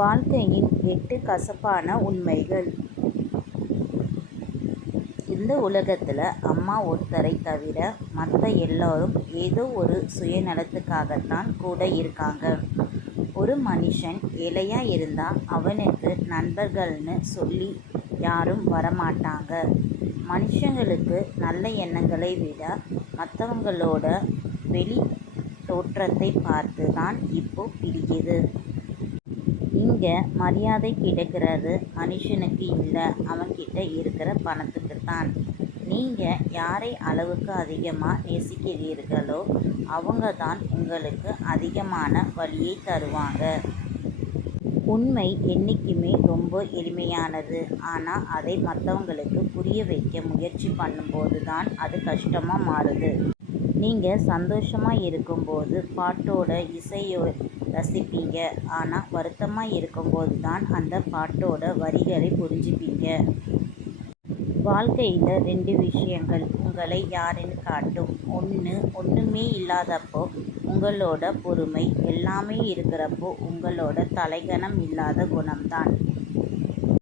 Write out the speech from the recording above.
வாழ்க்கையின் 8 கசப்பான உண்மைகள். இந்த உலகத்தில் அம்மா ஒருத்தரை தவிர மற்ற எல்லாரும் ஏதோ ஒரு சுயநலத்துக்காகத்தான் கூட இருக்காங்க. ஒரு மனுஷன் ஏழையாக இருந்தால் அவனுக்கு நண்பர்கள்னு சொல்லி யாரும் வரமாட்டாங்க. மனுஷங்களுக்கு நல்ல எண்ணங்களை விட மற்றவங்களோட வெளி தோற்றத்தை பார்த்து தான் இப்போ பிடிக்குது. இங்கே மரியாதை கிடைக்கிறது மனுஷனுக்கு இல்லை, அவன்கிட்ட இருக்கிற பணத்துக்கு தான். நீங்கள் யாரை அளவுக்கு அதிகமாக நேசிக்கிறீர்களோ அவங்க தான் உங்களுக்கு அதிகமான வலியை தருவாங்க. உண்மை என்றைக்குமே ரொம்ப எளிமையானது. ஆனால் அதை மற்றவங்களுக்கு புரிய வைக்க முயற்சி பண்ணும்போது தான் அது கஷ்டமாக மாறுது. நீங்கள் சந்தோஷமாக இருக்கும்போது பாட்டோட இசையை ரசிப்பீங்க. ஆனால் வருத்தமாக இருக்கும்போது தான் அந்த பாட்டோட வரிகளை புரிஞ்சுப்பீங்க. வாழ்க்கையில் 2 விஷயங்கள் உங்களை யாருன்னு காட்டும். ஒன்று, ஒன்றுமே இல்லாதப்போ உங்களோட பொறுமை, எல்லாமே இருக்கிறப்போ உங்களோட தலைகணம் இல்லாத குணம்தான்.